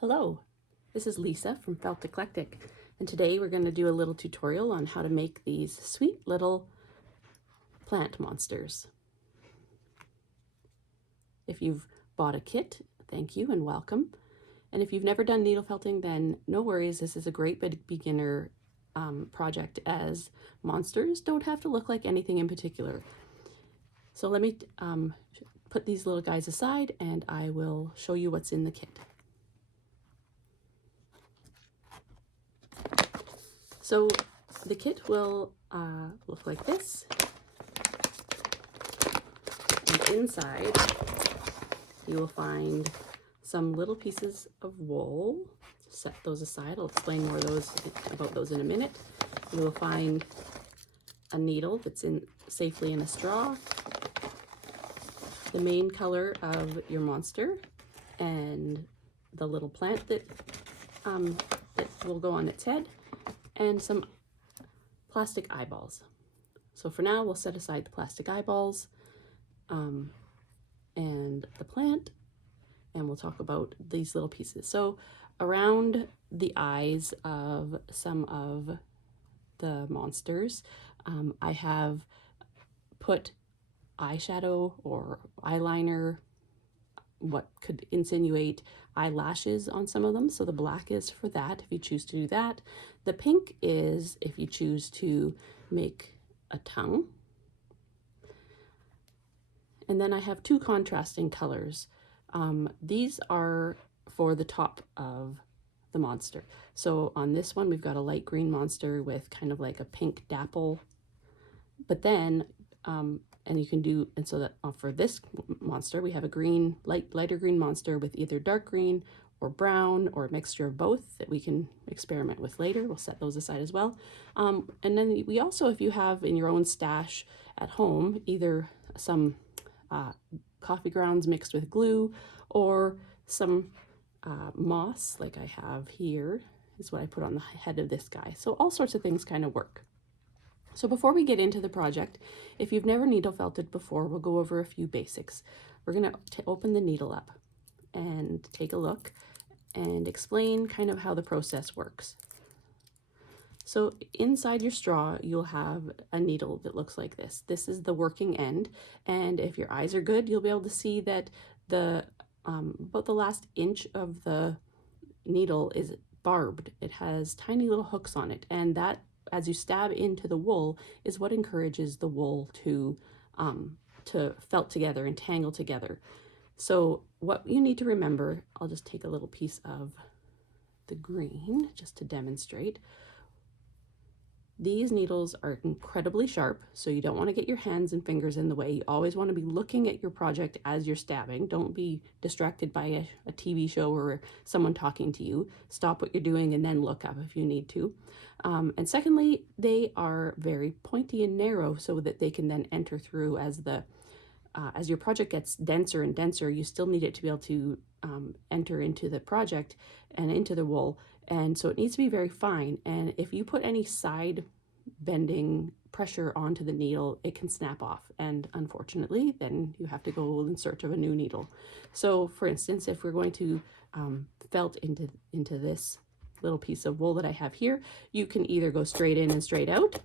Hello, this is Lisa from Felt Eclectic, and today we're going to do a little tutorial on how to make these sweet little plant monsters. If you've bought a kit, thank you and welcome. And if you've never done needle felting, then no worries, this is a great beginner project, as monsters don't have to look like anything in particular. So let me put these little guys aside and I will show you what's in the kit. So the kit will look like this, and inside you will find some little pieces of wool. Set those aside, I'll explain more about those in a minute. You will find a needle that's safely in a straw, the main color of your monster, and the little plant that will go on its head, and some plastic eyeballs. So for now, we'll set aside the plastic eyeballs and the plant, and we'll talk about these little pieces. So around the eyes of some of the monsters, I have put eyeshadow or eyeliner, what could insinuate eyelashes on some of them. So the black is for that, if you choose to do that. The pink is if you choose to make a tongue. And then I have two contrasting colors. These are for the top of the monster. So on this one, we've got a light green monster with kind of like a pink dapple. But then, and you can do, and so that for this monster, we have a lighter green monster with either dark green or brown or a mixture of both that we can experiment with later. We'll set those aside as well. And then we also, if you have in your own stash at home, either some coffee grounds mixed with glue or some moss, like I have here, is what I put on the head of this guy. So all sorts of things kind of work. So before we get into the project, if you've never needle felted before, we'll go over a few basics. We're going to open the needle up and take a look and explain kind of how the process works. So inside your straw, you'll have a needle that looks like this. This is the working end, and if your eyes are good, you'll be able to see that the about the last inch of the needle is barbed. It has tiny little hooks on it, and that, as you stab into the wool, is what encourages the wool to felt together and tangle together. So what you need to remember, I'll just take a little piece of the green just to demonstrate. These needles are incredibly sharp, so you don't want to get your hands and fingers in the way. You always want to be looking at your project as you're stabbing. Don't be distracted by a TV show or someone talking to you. Stop what you're doing and then look up if you need to. And secondly, they are very pointy and narrow so that they can then enter through as your project gets denser and denser. You still need it to be able to enter into the project and into the wool. And so it needs to be very fine. And if you put any side bending pressure onto the needle, it can snap off. And unfortunately, then you have to go in search of a new needle. So for instance, if we're going to felt into this little piece of wool that I have here, you can either go straight in and straight out,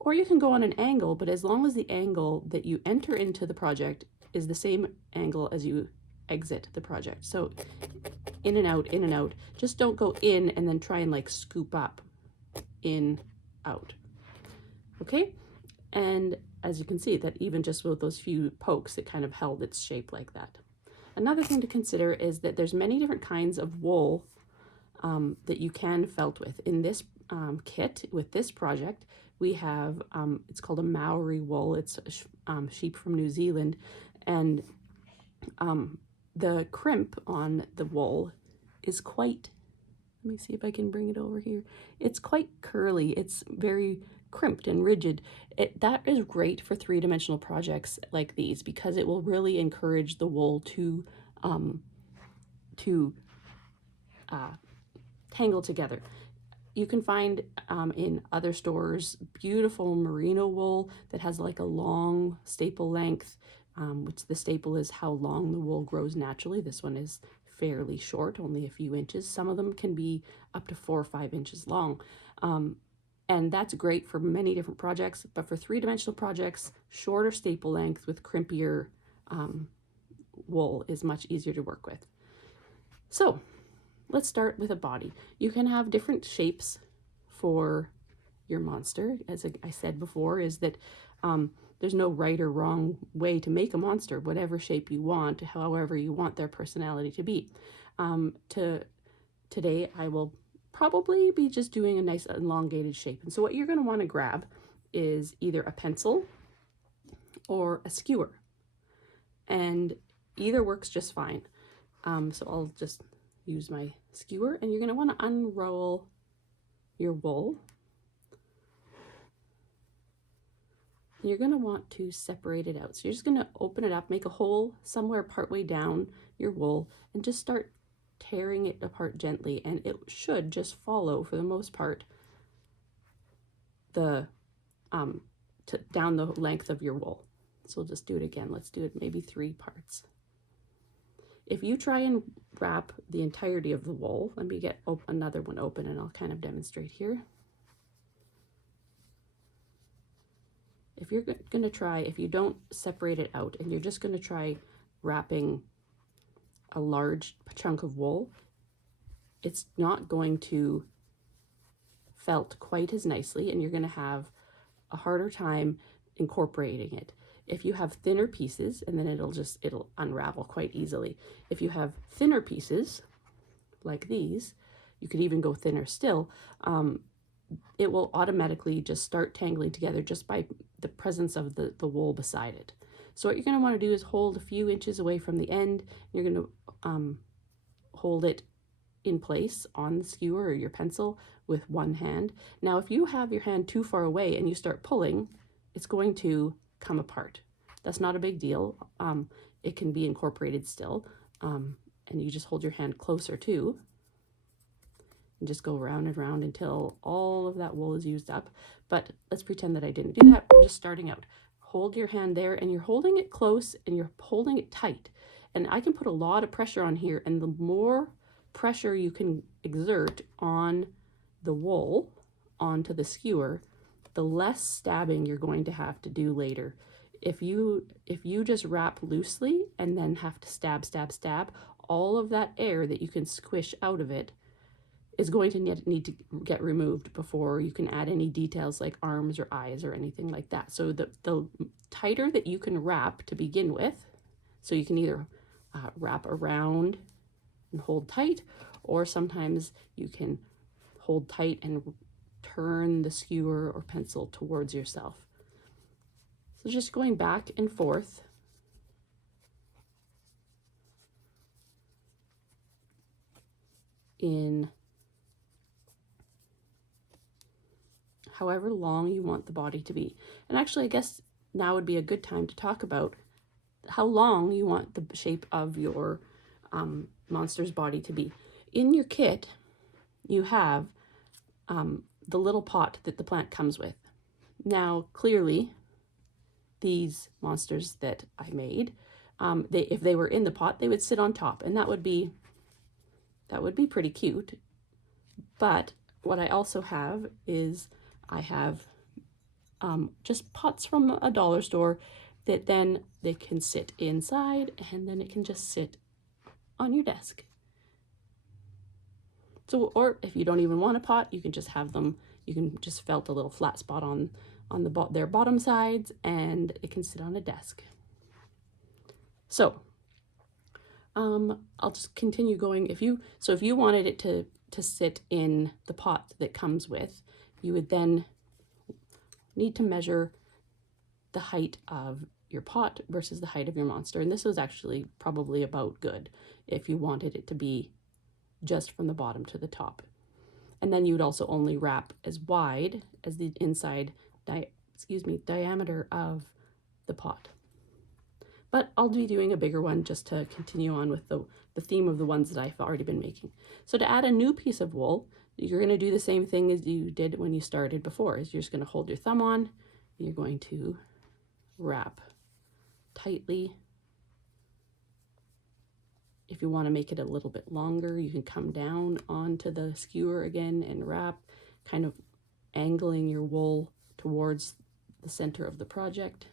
or you can go on an angle, but as long as the angle that you enter into the project is the same angle as you exit the project. So in and out, in and out. Just don't go in and then try and like scoop up, in, out. Okay? And as you can see, that even just with those few pokes, it kind of held its shape like that. Another thing to consider is that there's many different kinds of wool that you can felt with. In this kit, with this project, we have, it's called a Maori wool. It's sheep from New Zealand. And the crimp on the wool is quite, let me see if I can bring it over here. It's quite curly. It's very crimped and rigid. That is great for three-dimensional projects like these because it will really encourage the wool to tangle together. You can find in other stores beautiful merino wool that has like a long staple length, which the staple is how long the wool grows naturally. This one is fairly short, only a few inches. Some of them can be up to 4 or 5 inches long. And that's great for many different projects, but for three-dimensional projects, shorter staple length with crimpier wool is much easier to work with. So let's start with a body. You can have different shapes for your monster. As I said before, is that there's no right or wrong way to make a monster. Whatever shape you want, however you want their personality to be. Today I will probably be just doing a nice elongated shape. And so what you're going to want to grab is either a pencil or a skewer. And either works just fine. So I'll just use my skewer, and you're going to want to unroll your wool. You're going to want to separate it out. So you're just going to open it up, make a hole somewhere partway down your wool, and just start tearing it apart gently, and it should just follow, for the most part, the down the length of your wool. So we'll just do it again. Let's do it maybe 3 parts. If you try and wrap the entirety of the wool, let me get another one open and I'll kind of demonstrate here. If you're going to try, if you don't separate it out and you're just going to try wrapping a large chunk of wool, it's not going to felt quite as nicely, and you're going to have a harder time incorporating it. If you have thinner pieces, and then it'll unravel quite easily. If you have thinner pieces like these, you could even go thinner still, it will automatically just start tangling together just by the presence of the wool beside it. So what you're going to want to do is hold a few inches away from the end. You're going to hold it in place on the skewer or your pencil with one hand. Now, if you have your hand too far away and you start pulling, it's going to come apart. That's not a big deal. It can be incorporated still. And you just hold your hand closer too, and just go round and round until all of that wool is used up. But let's pretend that I didn't do that. We're just starting out. Hold your hand there, and you're holding it close and you're holding it tight. And I can put a lot of pressure on here, and the more pressure you can exert on the wool onto the skewer, the less stabbing you're going to have to do later. If you just wrap loosely and then have to stab, all of that air that you can squish out of it is going to need to get removed before you can add any details like arms or eyes or anything like that. So the tighter that you can wrap to begin with, so you can either wrap around and hold tight, or sometimes you can hold tight and turn the skewer or pencil towards yourself. So just going back and forth. In however long you want the body to be. And actually, I guess now would be a good time to talk about how long you want the shape of your monster's body to be. In your kit, you have the little pot that the plant comes with. Now, clearly, these monsters that I made, if they were in the pot, they would sit on top, and that would be pretty cute. But what I also have is I have just pots from a dollar store that then they can sit inside, and then it can just sit on your desk. So, or if you don't even want a pot, you can just have them, you can just felt a little flat spot on their bottom sides, and it can sit on a desk. So I'll just continue going. If you wanted it to sit in the pot that comes with, you would then need to measure the height of your pot versus the height of your monster. And this was actually probably about good if you wanted it to be just from the bottom to the top. And then you would also only wrap as wide as the inside diameter of the pot. But I'll be doing a bigger one just to continue on with the theme of the ones that I've already been making. So to add a new piece of wool, you're going to do the same thing as you did when you started before. Is you're just going to hold your thumb on, and you're going to wrap tightly If you want to make it a little bit longer, you can come down onto the skewer again and wrap, kind of angling your wool towards the center of the project.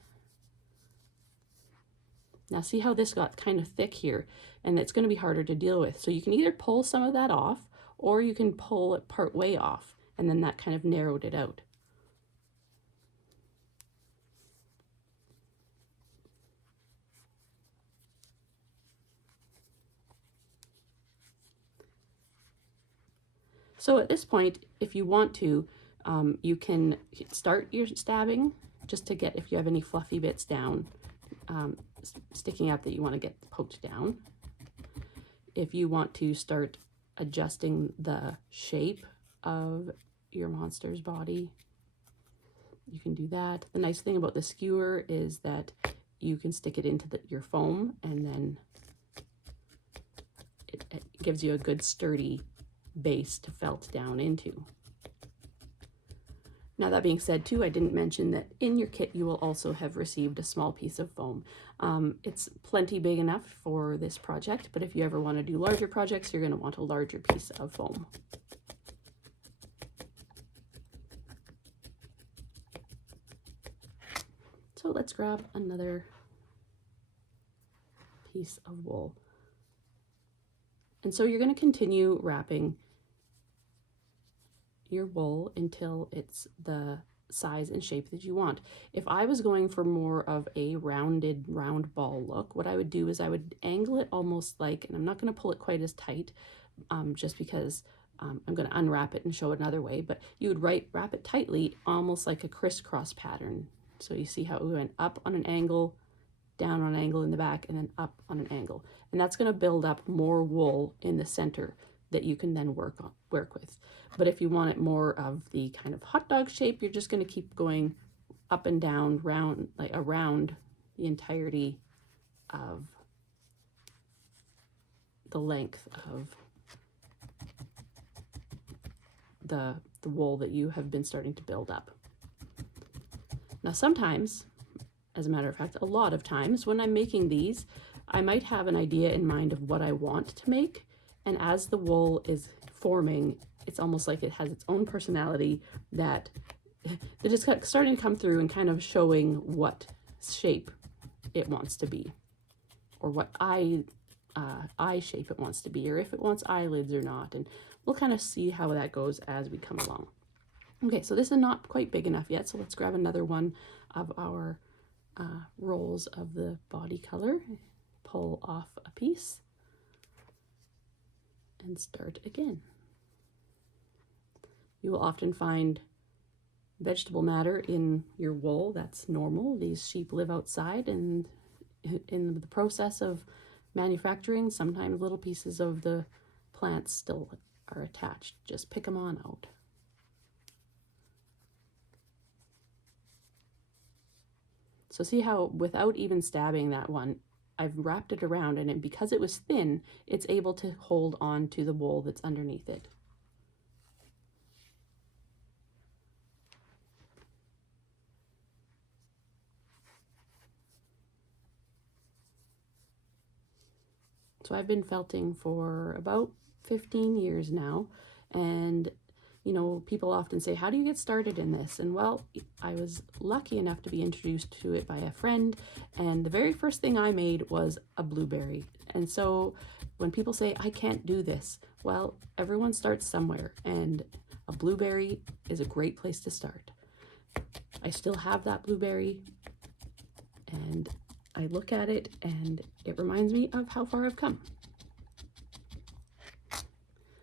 Now see how this got kind of thick here, and it's going to be harder to deal with. So you can either pull some of that off, or you can pull it part way off, and then that kind of narrowed it out. So at this point, if you want to, you can start your stabbing just to get, if you have any fluffy bits down, sticking out that you want to get poked down. If you want to start adjusting the shape of your monster's body, you can do that. The nice thing about the skewer is that you can stick it into your foam, and then it gives you a good sturdy base to felt down into. Now that being said too, I didn't mention that in your kit you will also have received a small piece of foam. It's plenty big enough for this project, but if you ever want to do larger projects, you're going to want a larger piece of foam. So let's grab another piece of wool. And so you're going to continue wrapping your wool until it's the size and shape that you want. If I was going for more of a round ball look, what I would do is I would angle it almost like, and I'm not going to pull it quite as tight, just because I'm going to unwrap it and show it another way, but you would wrap it tightly, almost like a crisscross pattern. So you see how it went up on an angle, down on an angle in the back, and then up on an angle. And that's going to build up more wool in the center that you can then work with. But if you want it more of the kind of hot dog shape, you're just going to keep going up and down, round, like around the entirety of the length of the wool that you have been starting to build up. Now sometimes, as a matter of fact, a lot of times when I'm making these, I might have an idea in mind of what I want to make, and as the wool is forming, it's almost like it has its own personality that is starting to come through and kind of showing what shape it wants to be, or what eye shape it wants to be, or if it wants eyelids or not. And we'll kind of see how that goes as we come along. Okay, so this is not quite big enough yet, so let's grab another one of our rolls of the body color, pull off a piece, and start again. You will often find vegetable matter in your wool. That's normal. These sheep live outside, and in the process of manufacturing, sometimes little pieces of the plants still are attached. Just pick them on out. So see how without even stabbing that one, I've wrapped it around, and because it was thin, it's able to hold on to the wool that's underneath it. So I've been felting for about 15 years now, and you know, people often say, how do you get started in this? And well, I was lucky enough to be introduced to it by a friend, and the very first thing I made was a blueberry. And so when people say, I can't do this, well, everyone starts somewhere, and a blueberry is a great place to start. I still have that blueberry, and I look at it, and it reminds me of how far I've come.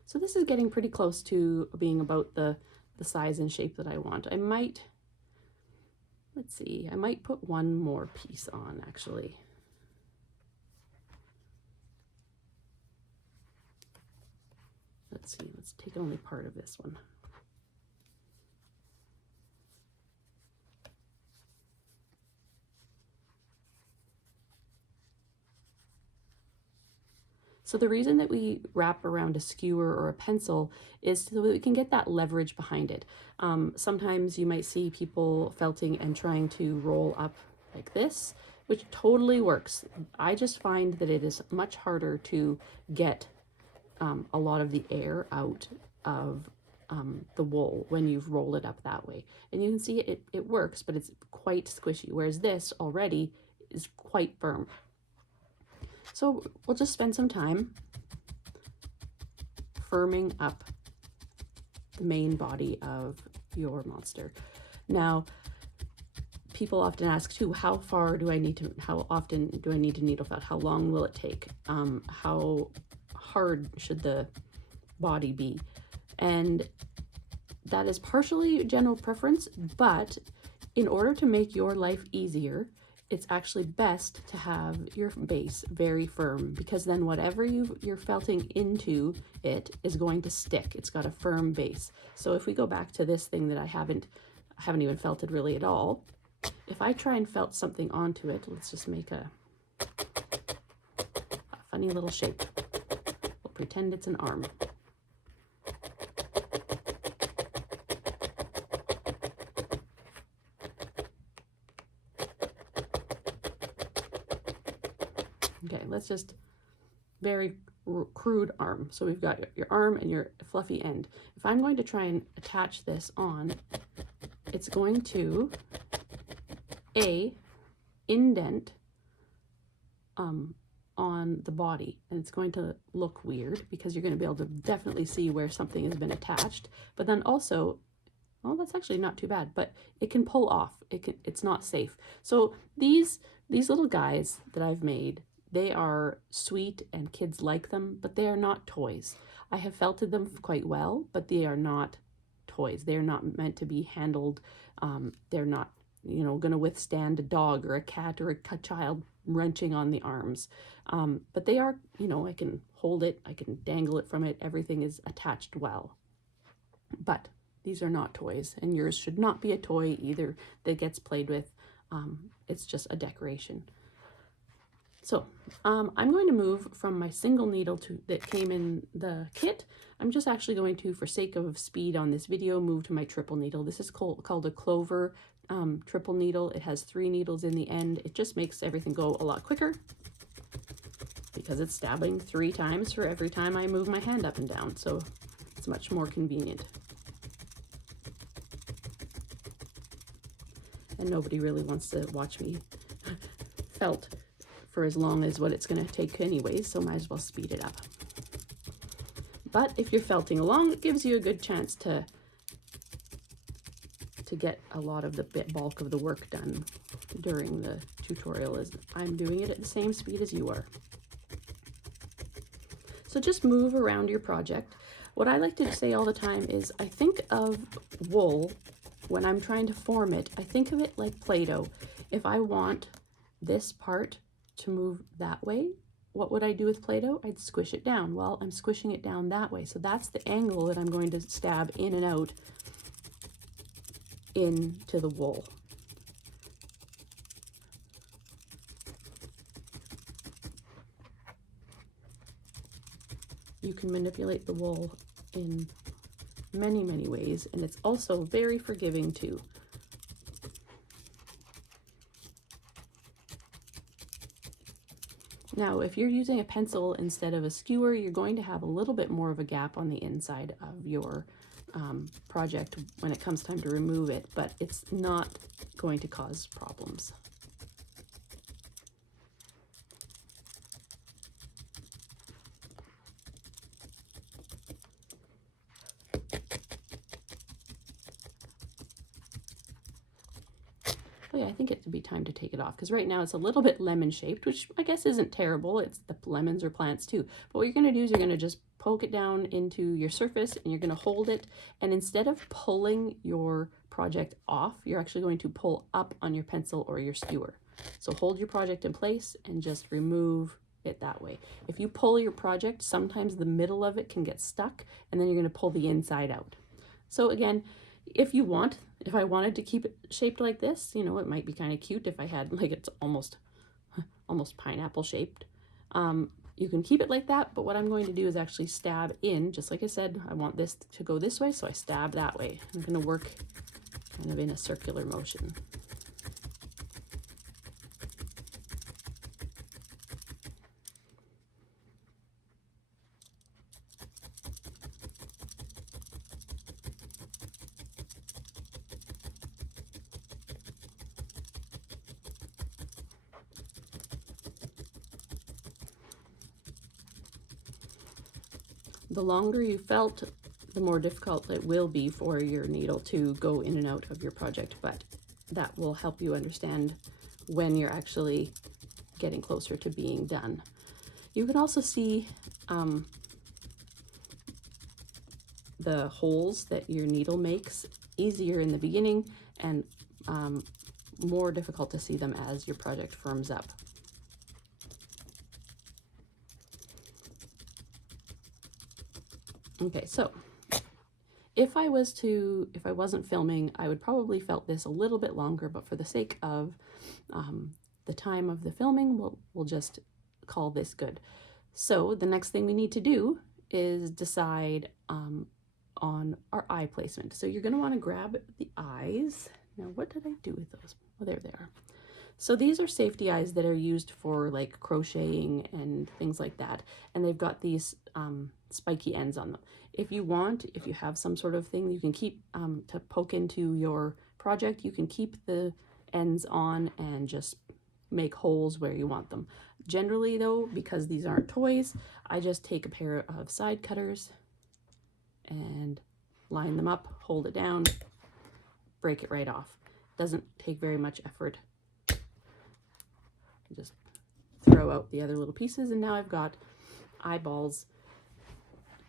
So this is getting pretty close to being about the size and shape that I want. I might, let's see, I might put one more piece on actually. Let's see, let's take only part of this one. So the reason that we wrap around a skewer or a pencil is so that we can get that leverage behind it. Sometimes you might see people felting and trying to roll up like this, which totally works. I just find that it is much harder to get a lot of the air out of the wool when you've rolled it up that way. And you can see it works, but it's quite squishy, whereas this already is quite firm. So we'll just spend some time firming up the main body of your monster. Now, people often ask too, how often do I need to needle felt? How long will it take? How hard should the body be? And that is partially general preference, but in order to make your life easier, it's actually best to have your base very firm, because then whatever you're felting into it is going to stick. It's got a firm base. So if we go back to this thing that I haven't even felted really at all, if I try and felt something onto it, let's just make a funny little shape. We'll pretend it's an arm. Okay, let's just very crude arm. So we've got your arm and your fluffy end. If I'm going to try and attach this on, it's going to indent on the body, and it's going to look weird because you're going to be able to definitely see where something has been attached. But then also, well, that's actually not too bad, but it can pull off. It's not safe. So these little guys that I've made, they are sweet and kids like them, but they are not toys. I have felted them quite well, but they are not toys. They are not meant to be handled. They're not, going to withstand a dog or a cat or a child wrenching on the arms. But they are, I can hold it, I can dangle it from it. Everything is attached well. But these are not toys, and yours should not be a toy either that gets played with. It's just a decoration. So I'm going to move from my single needle that came in the kit. I'm just actually going to, for sake of speed on this video, move to my triple needle. This is called a Clover triple needle. It has 3 needles in the end. It just makes everything go a lot quicker because it's stabbing 3 times for every time I move my hand up and down. So it's much more convenient. And nobody really wants to watch me felt for as long as what it's going to take anyways, so might as well speed it up. But if you're felting along, it gives you a good chance to get a lot of the bulk of the work done during the tutorial, as I'm doing it at the same speed as you are. So just move around your project. What I like to say all the time is I think of wool, when I'm trying to form it, I think of it like Play-Doh. If I want this part to move that way, what would I do with Play-Doh? I'd squish it down. Well, I'm squishing it down that way. So that's the angle that I'm going to stab in and out into the wool. You can manipulate the wool in many, many ways, and it's also very forgiving too. Now, if you're using a pencil instead of a skewer, you're going to have a little bit more of a gap on the inside of your project when it comes time to remove it, but it's not going to cause problems. Oh yeah, I think it would be time to take it off, because right now it's a little bit lemon shaped, which I guess isn't terrible. It's the lemons or plants too. But what you're going to do is you're going to just poke it down into your surface, and you're going to hold it, and instead of pulling your project off, you're actually going to pull up on your pencil or your skewer. So hold your project in place and just remove it that way. If you pull your project, sometimes the middle of it can get stuck, and then you're going to pull the inside out. So again, if I wanted to keep it shaped like this, it might be kind of cute if I had, like, it's almost pineapple shaped. You can keep it like that, but what I'm going to do is actually stab in, just like I said, I want this to go this way, so I stab that way. I'm going to work kind of in a circular motion. the longer you felt, the more difficult it will be for your needle to go in and out of your project, but that will help you understand when you're actually getting closer to being done. You can also see the holes that your needle makes easier in the beginning and more difficult to see them as your project firms up. Okay, so if I wasn't filming, I would probably felt this a little bit longer, but for the sake of the time of the filming, we'll just call this good. So the next thing we need to do is decide on our eye placement. So you're going to want to grab the eyes. Now, what did I do with those? Oh, there they are. So these are safety eyes that are used for like crocheting and things like that. And they've got these spiky ends on them. If you have some sort of thing you can keep to poke into your project, you can keep the ends on and just make holes where you want them. Generally though, because these aren't toys, I just take a pair of side cutters and line them up, hold it down, break it right off. Doesn't take very much effort. Just throw out the other little pieces, and now I've got eyeballs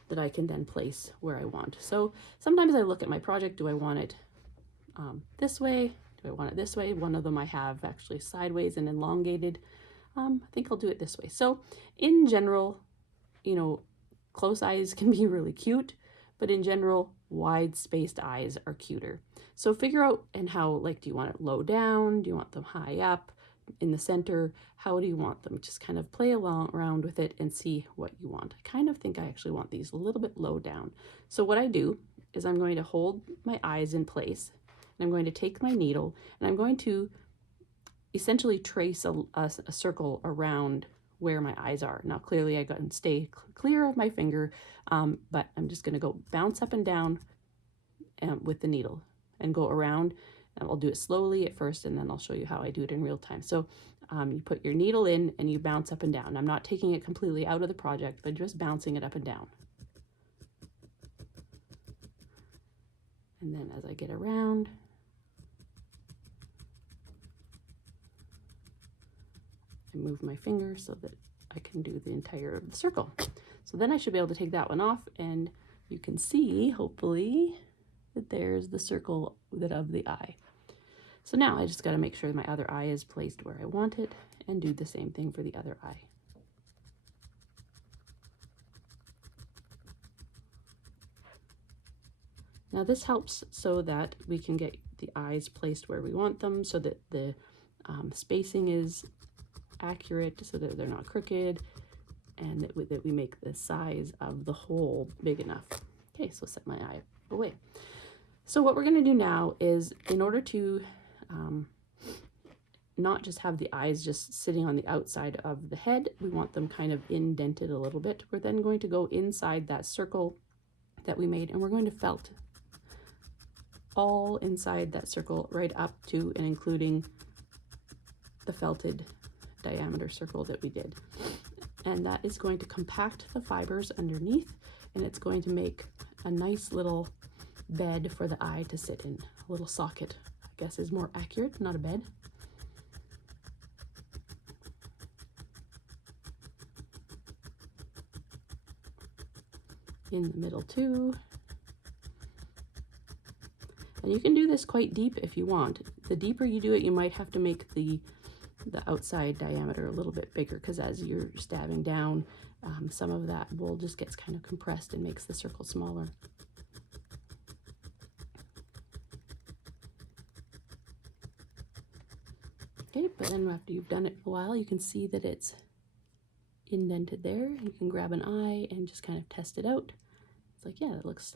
that I can then place where I want. So sometimes I look at my project, do I want it this way? Do I want it this way? One of them I have actually sideways and elongated. I think I'll do it this way. So in general, you know, close eyes can be really cute, but in general, wide spaced eyes are cuter. So figure out and how, like, do you want it low down? Do you want them high up? In the center? How do you want them? Just kind of play around with it and see what you want. I kind of think I actually want these a little bit low down. So what I do is I'm going to hold my eyes in place, and I'm going to take my needle, and I'm going to essentially trace a circle around where my eyes are. Now clearly I got to stay clear of my finger, but I'm just going to go bounce up and down with the needle and go around. I'll do it slowly at first, and then I'll show you how I do it in real time. So you put your needle in and you bounce up and down. I'm not taking it completely out of the project, but just bouncing it up and down. And then as I get around, I move my finger so that I can do the entire circle. So then I should be able to take that one off, and you can see, hopefully, that there's the circle of the eye. So now I just got to make sure my other eye is placed where I want it and do the same thing for the other eye. Now this helps so that we can get the eyes placed where we want them, so that the spacing is accurate, so that they're not crooked, and that we make the size of the hole big enough. Okay, so set my eye away. So what we're going to do now is, in order to not just have the eyes just sitting on the outside of the head, we want them kind of indented a little bit. We're then going to go inside that circle that we made, and we're going to felt all inside that circle right up to and including the felted diameter circle that we did. And that is going to compact the fibers underneath, and it's going to make a nice little bed for the eye to sit in. A little socket, I guess, is more accurate, not a bed. In the middle too. And you can do this quite deep if you want. The deeper you do it, you might have to make the outside diameter a little bit bigger, because as you're stabbing down, some of that wool just gets kind of compressed and makes the circle smaller. Okay, but then after you've done it a while, you can see that it's indented there. You can grab an eye and just kind of test it out. It's like, yeah, it looks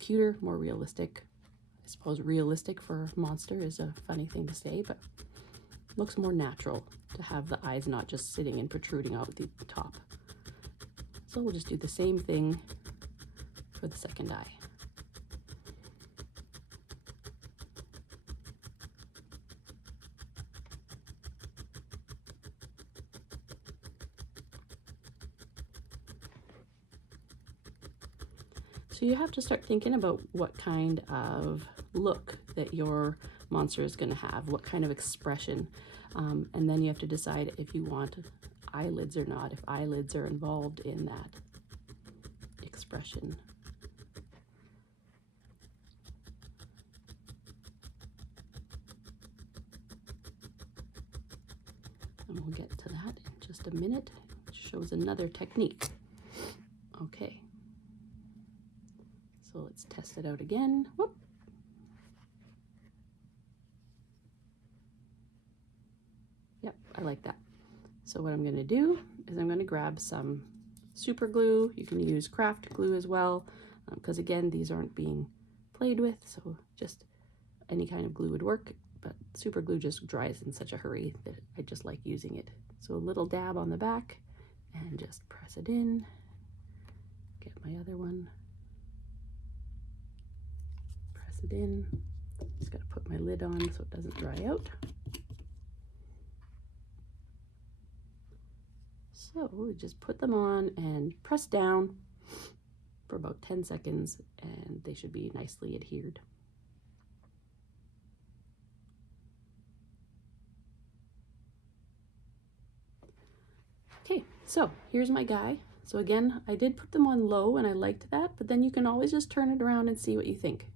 cuter, more realistic. I suppose realistic for a monster is a funny thing to say, but looks more natural to have the eyes not just sitting and protruding out the top. So we'll just do the same thing for the second eye. So you have to start thinking about what kind of look that your monster is going to have, what kind of expression. And then you have to decide if you want eyelids or not, if eyelids are involved in that expression. And we'll get to that in just a minute, which shows another technique. Okay. So let's test it out again. Whoop. Yep, I like that. So what I'm going to do is I'm going to grab some super glue. You can use craft glue as well, because again, these aren't being played with, so just any kind of glue would work, but super glue just dries in such a hurry that I just like using it. So a little dab on the back and just press it in. Get my other one. Press it in. Just got to put my lid on so it doesn't dry out. So we just put them on and press down for about 10 seconds and they should be nicely adhered. Okay, so here's my guy. So again, I did put them on low and I liked that, but then you can always just turn it around and see what you think.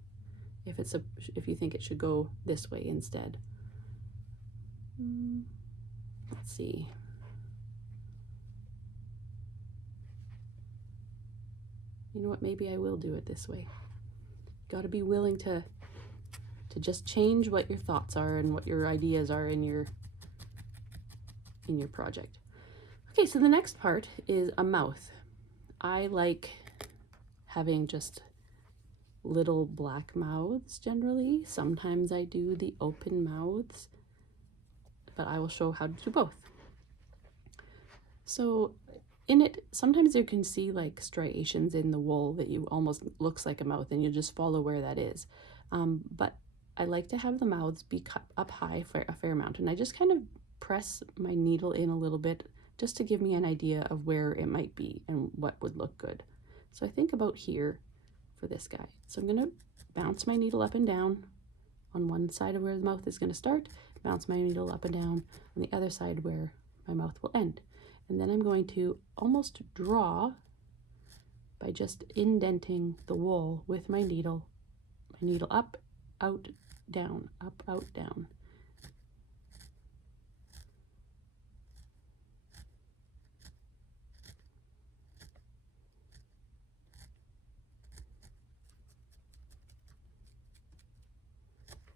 If you think it should go this way instead. Let's see. You know what, maybe I will do it this way. Got to be willing to just change what your thoughts are and what your ideas are in your project. Okay, so the next part is a mouth. I like having just little black mouths generally. Sometimes I do the open mouths, but I will show how to do both. So in it, sometimes you can see like striations in the wool that you almost looks like a mouth, and you just follow where that is. But I like to have the mouths be cut up high for a fair amount, and I just kind of press my needle in a little bit just to give me an idea of where it might be and what would look good. So I think about here for this guy. So I'm going to bounce my needle up and down on one side of where the mouth is going to start, bounce my needle up and down on the other side where my mouth will end. And then I'm going to almost draw by just indenting the wool with my needle up, out, down, up, out, down.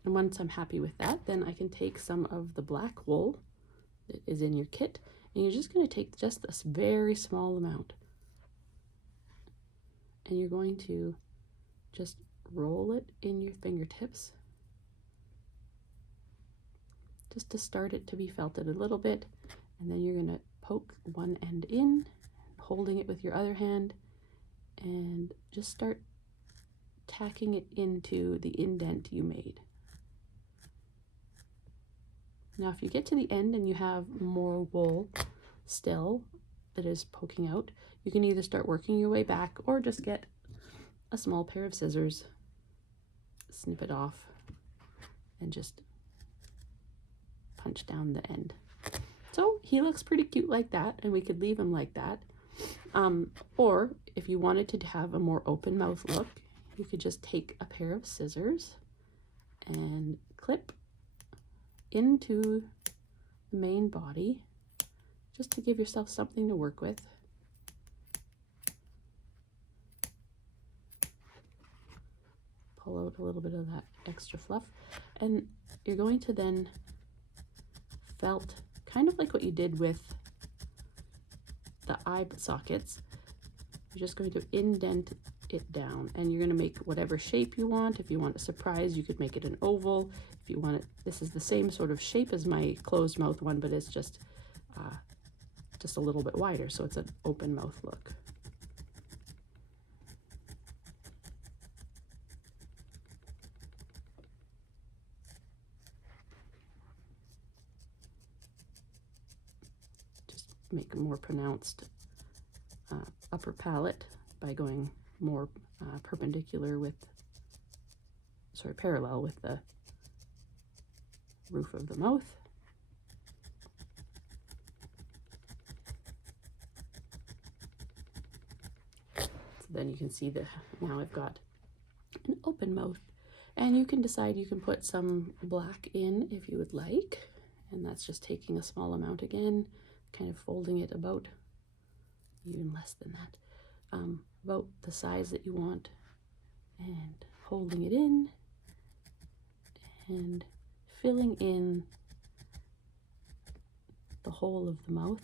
And once I'm happy with that, then I can take some of the black wool that is in your kit, and you're just going to take just this very small amount. And you're going to just roll it in your fingertips, just to start it to be felted a little bit. And then you're going to poke one end in, holding it with your other hand, and just start tacking it into the indent you made. Now, if you get to the end and you have more wool still that is poking out, you can either start working your way back or just get a small pair of scissors, snip it off, and just punch down the end. So he looks pretty cute like that, and we could leave him like that. Or if you wanted to have a more open mouth look, you could just take a pair of scissors and clip into the main body, just to give yourself something to work with. Pull out a little bit of that extra fluff, and you're going to then felt kind of like what you did with the eye sockets. You're just going to indent it down, and you're going to make whatever shape you want. If you want a surprise, you could make it an oval. If you want it, this is the same sort of shape as my closed mouth one, but it's just a little bit wider, so it's an open mouth look. Just make a more pronounced upper palate by going more perpendicular with, sorry, parallel with the roof of the mouth. So then you can see that now I've got an open mouth, and you can decide, you can put some black in if you would like, and that's just taking a small amount again, kind of folding it about, even less than that, about the size that you want, and holding it in and filling in the hole of the mouth,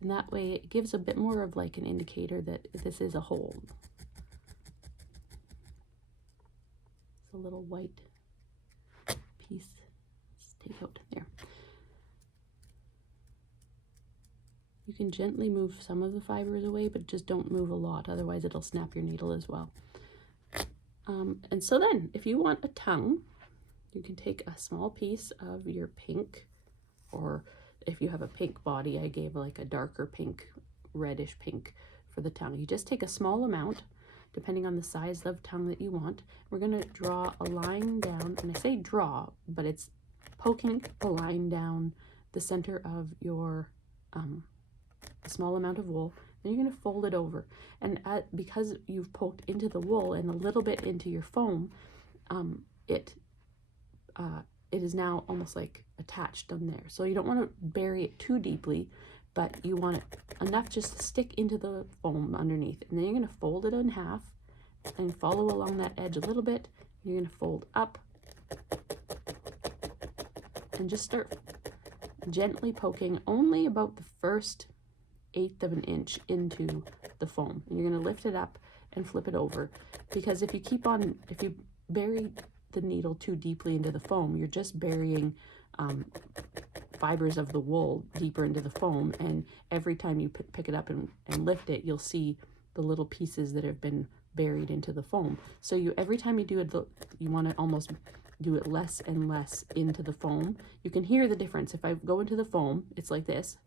and that way it gives a bit more of like an indicator that this is a hole. It's a little white piece. Let's take out there. You can gently move some of the fibers away, but just don't move a lot, otherwise it'll snap your needle as well. And so then, if you want a tongue, you can take a small piece of your pink, or if you have a pink body, I gave like a darker pink, reddish pink for the tongue. You just take a small amount, depending on the size of tongue that you want. We're going to draw a line down, and I say draw, but it's poking a line down the center of your small amount of wool. Then you're going to fold it over, and because you've poked into the wool and a little bit into your foam, it is now almost like attached on there. So you don't want to bury it too deeply, but you want it enough just to stick into the foam underneath. And then you're going to fold it in half and follow along that edge a little bit. You're going to fold up and just start gently poking only about the first 1/8 of an inch into the foam. And you're going to lift it up and flip it over, because if you bury the needle too deeply into the foam, you're just burying fibers of the wool deeper into the foam, and every time you pick it up and lift it, you'll see the little pieces that have been buried into the foam. So every time you do it, you want to almost do it less and less into the foam. You can hear the difference. If I go into the foam, it's like this,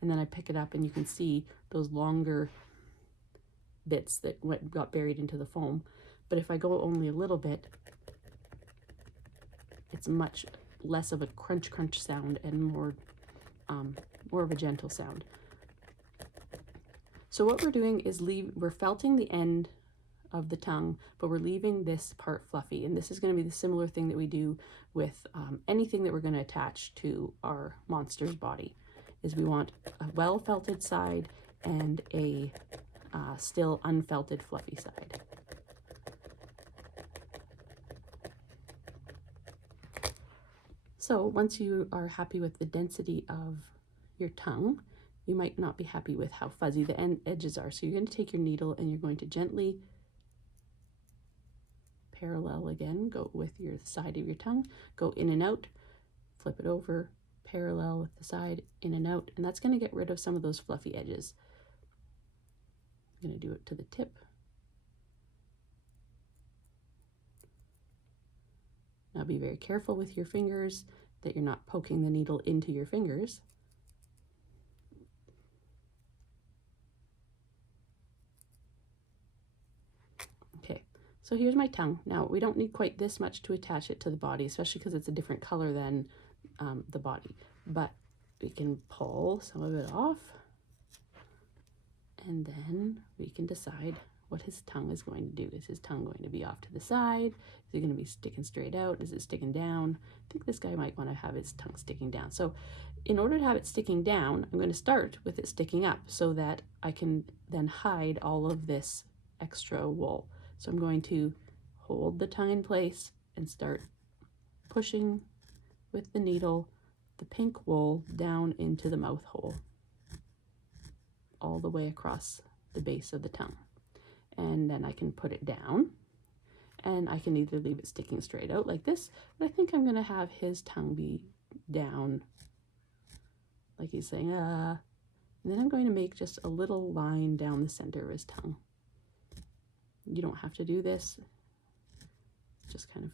and then I pick it up and you can see those longer bits that got buried into the foam. But if I go only a little bit, it's much less of a crunch sound and more of a gentle sound. So what we're doing is we're felting the end of the tongue, but we're leaving this part fluffy. And this is going to be the similar thing that we do with anything that we're going to attach to our monster's body. Is we want a well felted side and a still unfelted fluffy side. So once you are happy with the density of your tongue, you might not be happy with how fuzzy the edges are. So you're going to take your needle and you're going to gently parallel again, go with your side of your tongue, go in and out, flip it over, parallel with the side, in and out, and that's going to get rid of some of those fluffy edges. I'm going to do it to the tip. Now be very careful with your fingers that you're not poking the needle into your fingers. Okay, so here's my tongue. Now we don't need quite this much to attach it to the body, especially because it's a different color than the body, but we can pull some of it off, and then we can decide what his tongue is going to do. Is his tongue going to be off to the side? Is it going to be sticking straight out? Is it sticking down? I think this guy might want to have his tongue sticking down. So in order to have it sticking down, I'm going to start with it sticking up so that I can then hide all of this extra wool. So I'm going to hold the tongue in place and start pushing with the needle the pink wool down into the mouth hole, all the way across the base of the tongue. And then I can put it down, and I can either leave it sticking straight out like this, but I think I'm going to have his tongue be down like he's saying and then I'm going to make just a little line down the center of his tongue. You don't have to do this, just kind of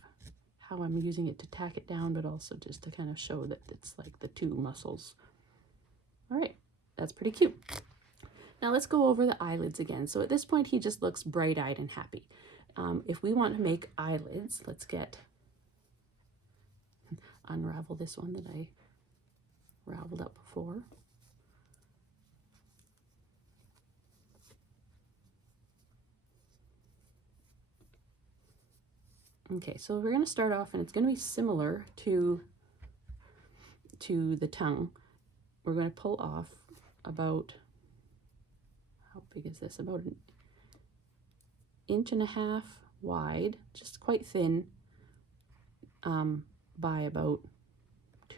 how I'm using it to tack it down, but also just to kind of show that it's like the two muscles. All right, that's pretty cute. Now let's go over the eyelids again. So at this point, he just looks bright-eyed and happy. If we want to make eyelids, let's unravel this one that I raveled up before. Okay, so we're going to start off, and it's going to be similar to the tongue. We're going to pull off about, how big is this? About an 1.5 inches wide, just quite thin, by about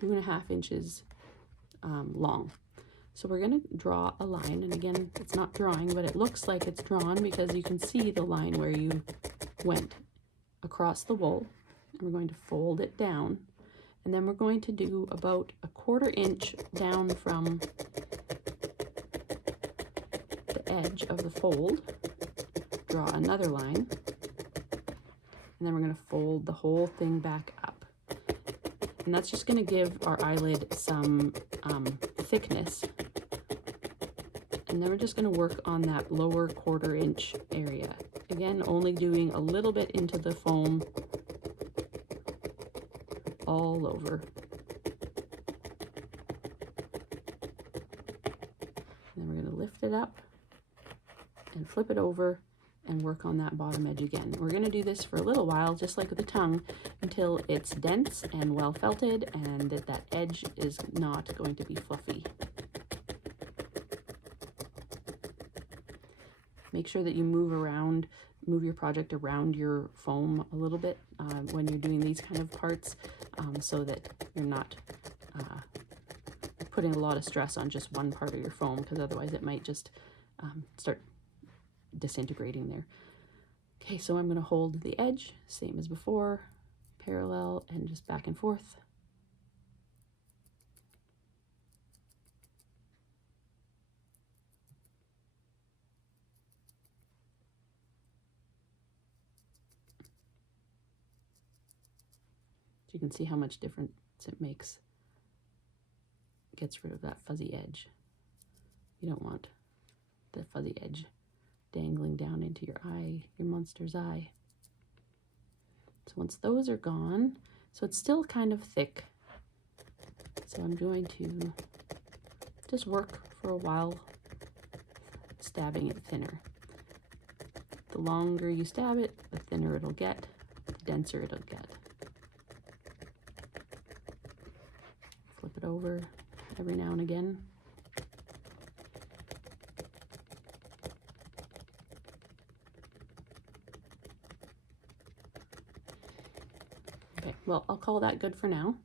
2.5 inches long. So we're going to draw a line, and again, it's not drawing, but it looks like it's drawn because you can see the line where you went across the wool. And we're going to fold it down, and then we're going to do about 1/4 inch down from the edge of the fold, draw another line, and then we're going to fold the whole thing back up. And that's just going to give our eyelid some thickness. And then we're just going to work on that lower 1/4 inch area. Again, only doing a little bit into the foam all over. And then we're going to lift it up and flip it over and work on that bottom edge again. We're going to do this for a little while, just like with the tongue, until it's dense and well felted and that edge is not going to be fluffy. Make sure that you move your project around your foam a little bit when you're doing these kind of parts, so that you're not putting a lot of stress on just one part of your foam, because otherwise it might just start disintegrating there. Okay, so I'm going to hold the edge, same as before, parallel and just back and forth. So you can see how much difference it makes. It gets rid of that fuzzy edge. You don't want the fuzzy edge dangling down into your eye, your monster's eye. So once those are gone, so it's still kind of thick, so I'm going to just work for a while stabbing it thinner. The longer you stab it, the thinner it'll get, the denser it'll get. Flip it over every now and again. Okay, well, I'll call that good for now.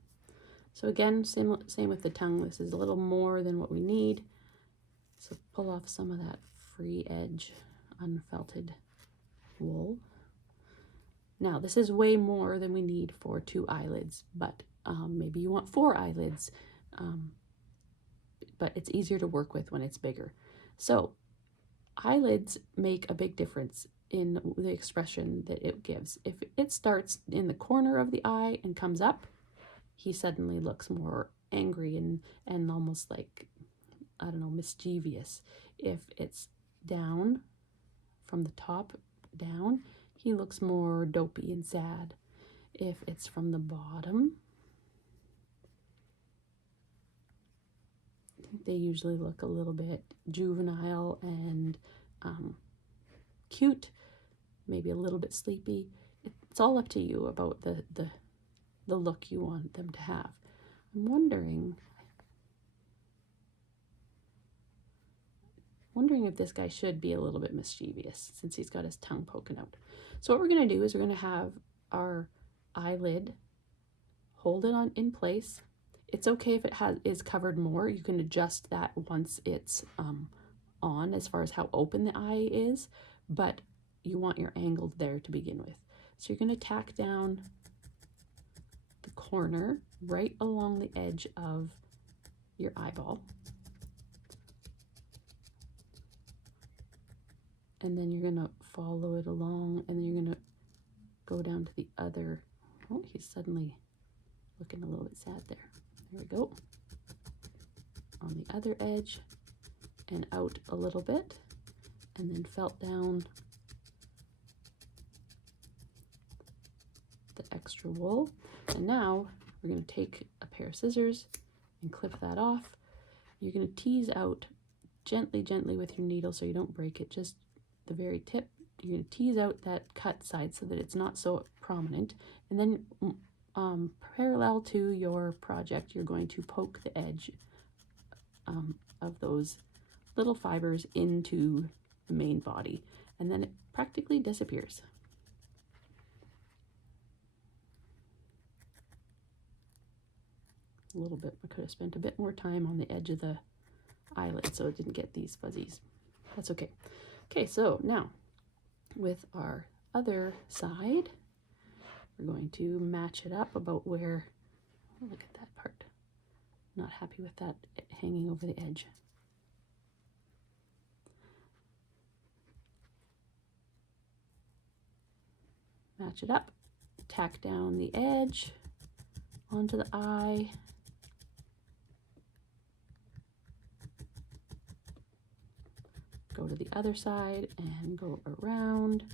So again, same with the tongue. This is a little more than what we need. So pull off some of that free edge unfelted wool. Now, this is way more than we need for 2 eyelids, but maybe you want 4 eyelids, but it's easier to work with when it's bigger. So eyelids make a big difference in the expression that it gives. If it starts in the corner of the eye and comes up, he suddenly looks more angry and almost like, I don't know, mischievous. If it's down from the top down, he looks more dopey and sad. If it's from the bottom, I think they usually look a little bit juvenile and cute, maybe a little bit sleepy. It's all up to you about the look you want them to have. I'm wondering if this guy should be a little bit mischievous since he's got his tongue poking out. So what we're going to do is we're going to have our eyelid, hold it in place. It's okay if it is covered more. You can adjust that once it's on as far as how open the eye is, but you want your angle there to begin with. So you're going to tack down the corner right along the edge of your eyeball. And then you're going to follow it along, and then you're going to go down to the other. Oh, he's suddenly looking a little bit sad there. There we go. On the other edge, and out a little bit, and then felt down the extra wool. And now we're going to take a pair of scissors and clip that off. You're going to tease out gently with your needle so you don't break it, just the very tip. You're going to tease out that cut side so that it's not so prominent, and then parallel to your project, you're going to poke the edge of those little fibers into the main body, and then it practically disappears. A little bit, I could have spent a bit more time on the edge of the eyelid so it didn't get these fuzzies. That's okay. Okay, so now with our other side, we're going to match it up about where, oh, look at that part. Not happy with that hanging over the edge. Match it up, tack down the edge onto the eye. Go to the other side and go around,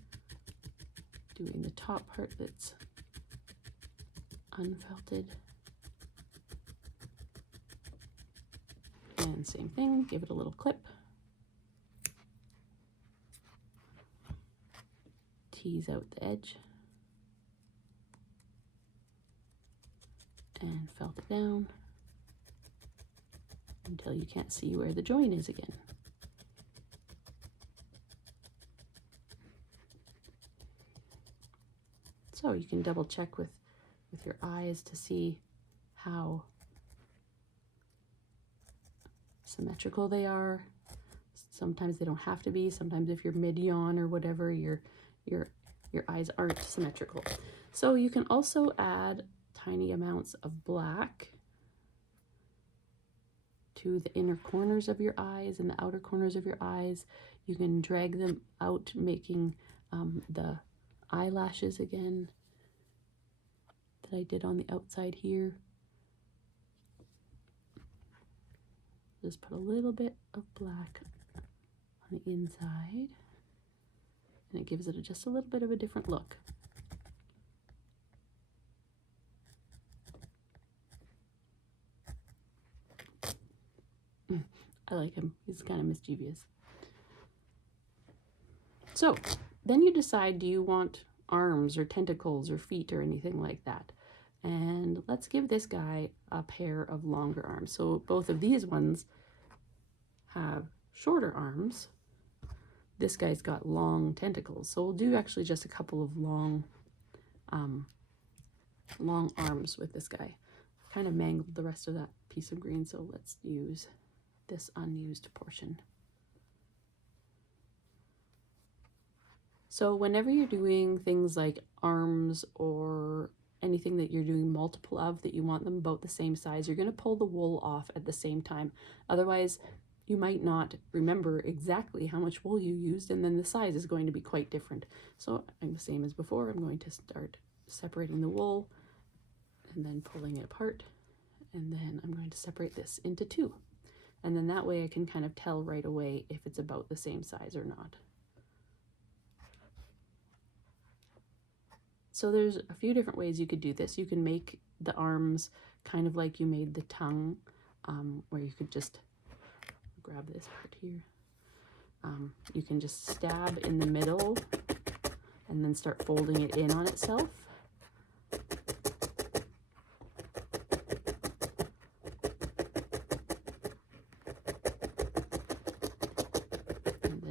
doing the top part that's unfelted. And same thing, give it a little clip. Tease out the edge. And felt it down until you can't see where the join is again. So you can double check with your eyes to see how symmetrical they are. Sometimes they don't have to be. Sometimes if you're mid-yawn or whatever, your eyes aren't symmetrical. So you can also add tiny amounts of black to the inner corners of your eyes and the outer corners of your eyes. You can drag them out, making the eyelashes again that I did on the outside here. Just put a little bit of black on the inside, and it gives it just a little bit of a different look. I like him. He's kind of mischievous. So then you decide, do you want arms or tentacles or feet or anything like that? And let's give this guy a pair of longer arms. So both of these ones have shorter arms. This guy's got long tentacles. So we'll do actually just a couple of long arms with this guy. Kind of mangled the rest of that piece of green, so let's use this unused portion. So whenever you're doing things like arms or anything that you're doing multiple of, that you want them about the same size, you're going to pull the wool off at the same time. Otherwise, you might not remember exactly how much wool you used, and then the size is going to be quite different. So I'm the same as before. I'm going to start separating the wool and then pulling it apart. And then I'm going to separate this into two. And then that way I can kind of tell right away if it's about the same size or not. So there's a few different ways you could do this. You can make the arms kind of like you made the tongue, where you could just grab this part here. You can just stab in the middle and then start folding it in on itself.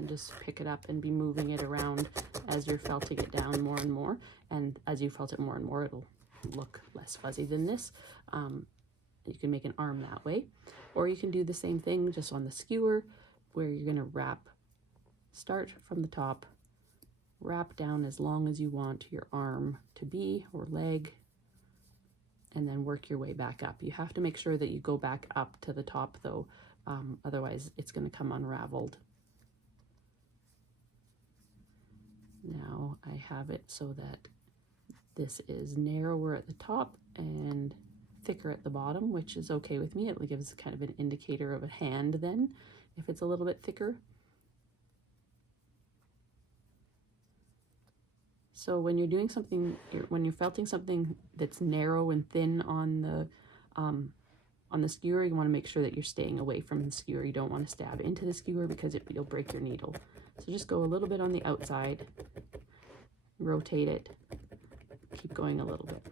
Just pick it up and be moving it around as you're felting it down more and more, and as you felt it more and more, it'll look less fuzzy than this. You can make an arm that way, or you can do the same thing just on the skewer, where you're going to start from the top, wrap down as long as you want your arm to be, or leg, and then work your way back up. You have to make sure that you go back up to the top though, otherwise it's going to come unraveled. Now I have it so that this is narrower at the top and thicker at the bottom, which is okay with me. It gives kind of an indicator of a hand then. if it's a little bit thicker. So when you're doing something, when you're felting something that's narrow and thin on the skewer, you want to make sure that you're staying away from the skewer. You don't want to stab into the skewer because you'll break your needle. So just go a little bit on the outside, rotate it, keep going a little bit.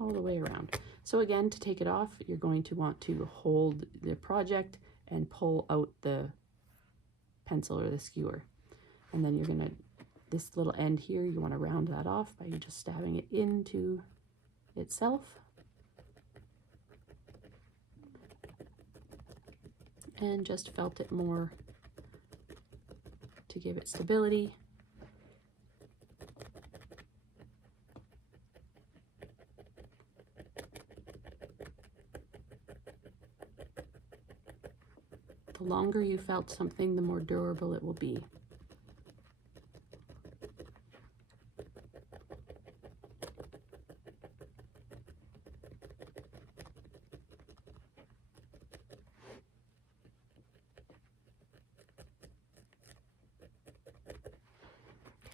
All the way around. So again, to take it off, you're going to want to hold the project and pull out the pencil or the skewer. And then you're gonna, this little end here, you want to round that off by just stabbing it into itself. And just felt it more to give it stability. The longer you felt something, the more durable it will be.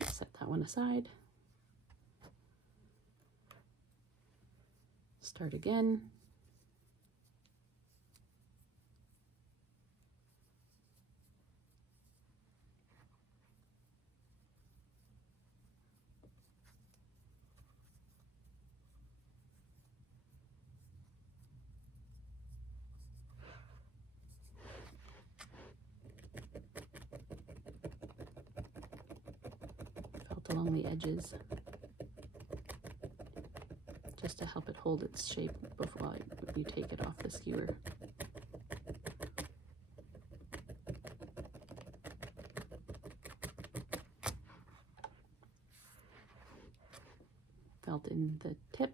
Set that one aside. Start again. Along the edges just to help it hold its shape before you take it off the skewer. Felt in the tip.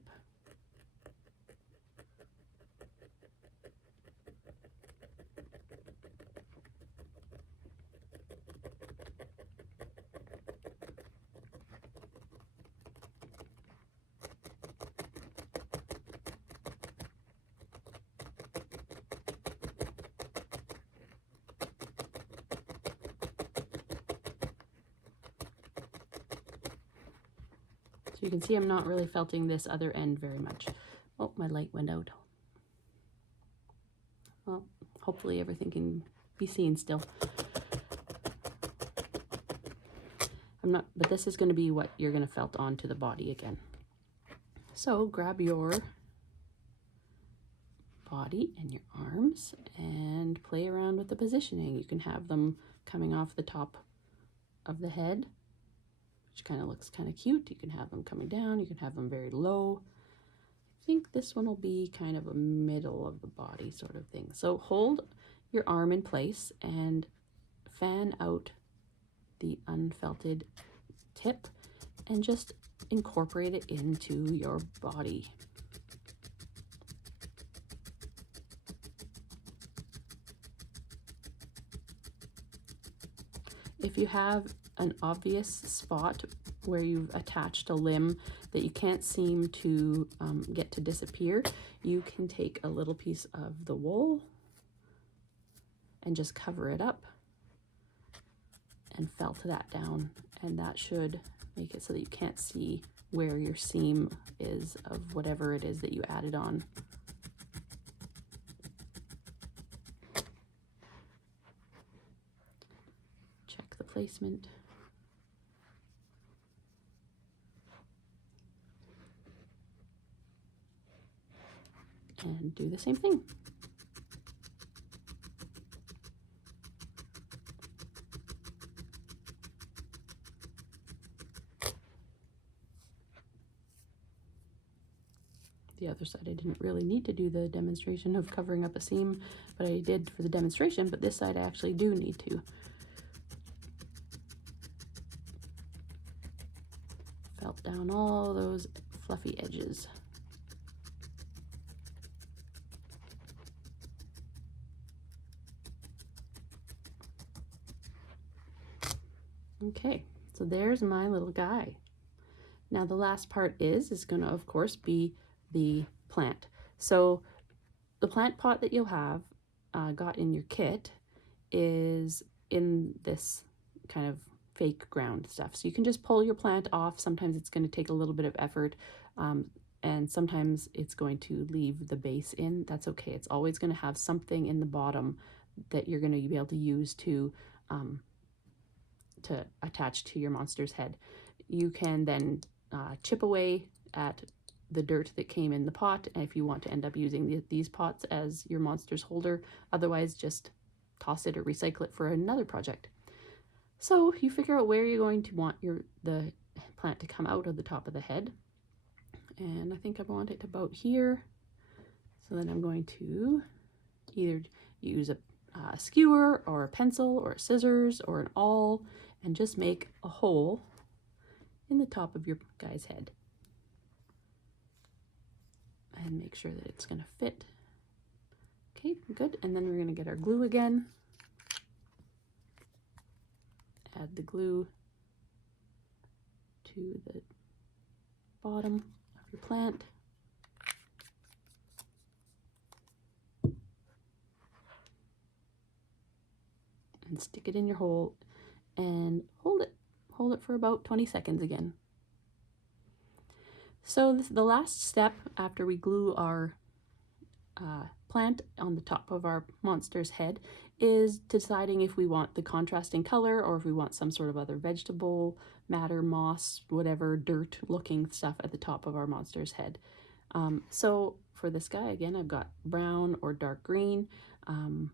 So you can see I'm not really felting this other end very much. Oh, my light went out. Well, hopefully everything can be seen still. But this is going to be what you're going to felt onto the body again. So grab your body and your arms and play around with the positioning. You can have them coming off the top of the head, which kind of looks kind of cute. You can have them coming down. You can have them very low. I think this one will be kind of a middle of the body sort of thing. So hold your arm in place and fan out the unfelted tip and just incorporate it into your body. If you have an obvious spot where you've attached a limb that you can't seem to get to disappear, you can take a little piece of the wool and just cover it up and felt that down, and that should make it so that you can't see where your seam is of whatever it is that you added on. Check the placement. And do the same thing. The other side I didn't really need to do the demonstration of covering up a seam, but I did for the demonstration, but this side I actually do need to. Felt down all those fluffy edges. Okay, so there's my little guy. Now the last part is going to, of course, be the plant. So the plant pot that you'll have got in your kit is in this kind of fake ground stuff. So you can just pull your plant off. Sometimes it's going to take a little bit of effort, and sometimes it's going to leave the base in. That's okay. It's always going to have something in the bottom that you're going to be able to use to attach to your monster's head. You can then chip away at the dirt that came in the pot, and if you want to end up using these pots as your monster's holder. Otherwise, just toss it or recycle it for another project. So you figure out where you're going to want the plant to come out of the top of the head, and I think I want it about here. So then I'm going to either use a skewer or a pencil or scissors or an awl and just make a hole in the top of your guy's head and make sure that it's going to fit. Okay, good. And then we're going to get our glue again. Add the glue to the bottom of your plant. And stick it in your hole and hold it. Hold it for about 20 seconds again. So the last step after we glue our plant on the top of our monster's head is deciding if we want the contrasting color or if we want some sort of other vegetable matter, moss, whatever dirt looking stuff at the top of our monster's head. So for this guy, again, I've got brown or dark green. I'm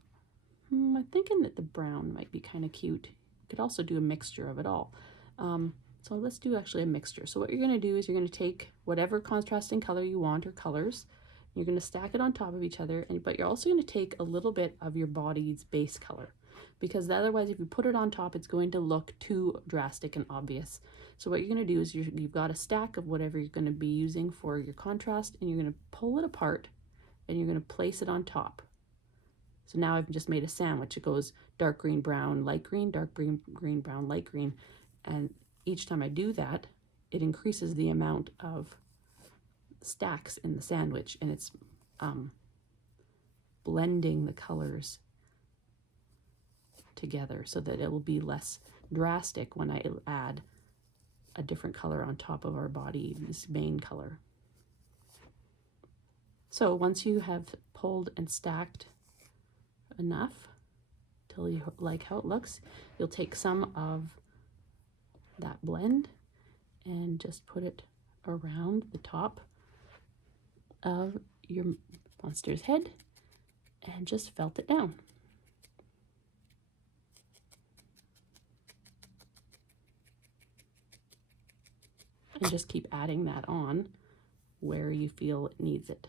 thinking that the brown might be kind of cute. You could also do a mixture of it all. So let's do actually a mixture. So what you're going to do is you're going to take whatever contrasting color you want or colors. You're going to stack it on top of each other, but you're also going to take a little bit of your body's base color, because otherwise if you put it on top, it's going to look too drastic and obvious. So what you're going to do is you've got a stack of whatever you're going to be using for your contrast, and you're going to pull it apart and you're going to place it on top. So now I've just made a sandwich. It goes dark green, brown, light green, dark green, green, brown, light green. And each time I do that, it increases the amount of stacks in the sandwich, and it's blending the colors together so that it will be less drastic when I add a different color on top of our body, this main color. So once you have pulled and stacked enough till you like how it looks, you'll take some of that blend and just put it around the top of your monster's head and just felt it down. And just keep adding that on where you feel it needs it.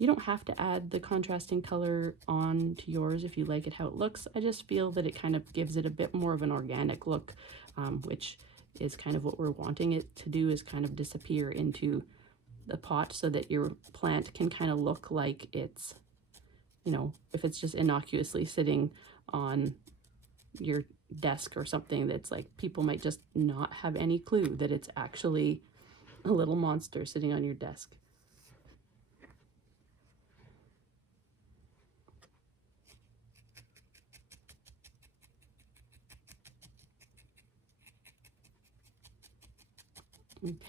You don't have to add the contrasting color on to yours if you like it how it looks. I just feel that it kind of gives it a bit more of an organic look, which is kind of what we're wanting it to do, is kind of disappear into the pot so that your plant can kind of look like it's, you know, if it's just innocuously sitting on your desk or something, that's like people might just not have any clue that it's actually a little monster sitting on your desk.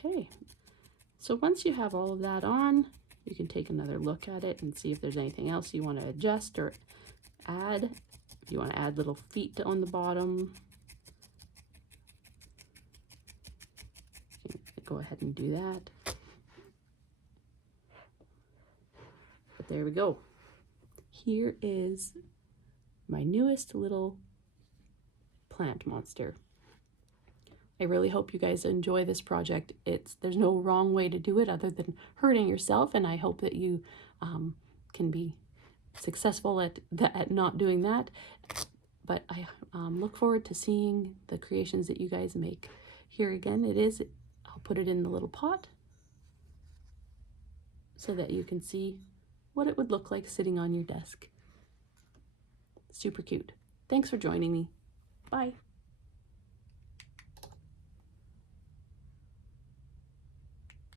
Okay, so once you have all of that on, you can take another look at it and see if there's anything else you want to adjust or add. If you want to add little feet on the bottom, go ahead and do that. But there we go. Here is my newest little plant monster. I really hope you guys enjoy this project. There's no wrong way to do it other than hurting yourself, and I hope that you can be successful at not doing that. But I look forward to seeing the creations that you guys make. Here again, I'll put it in the little pot. so that you can see what it would look like sitting on your desk. Super cute. Thanks for joining me. Bye.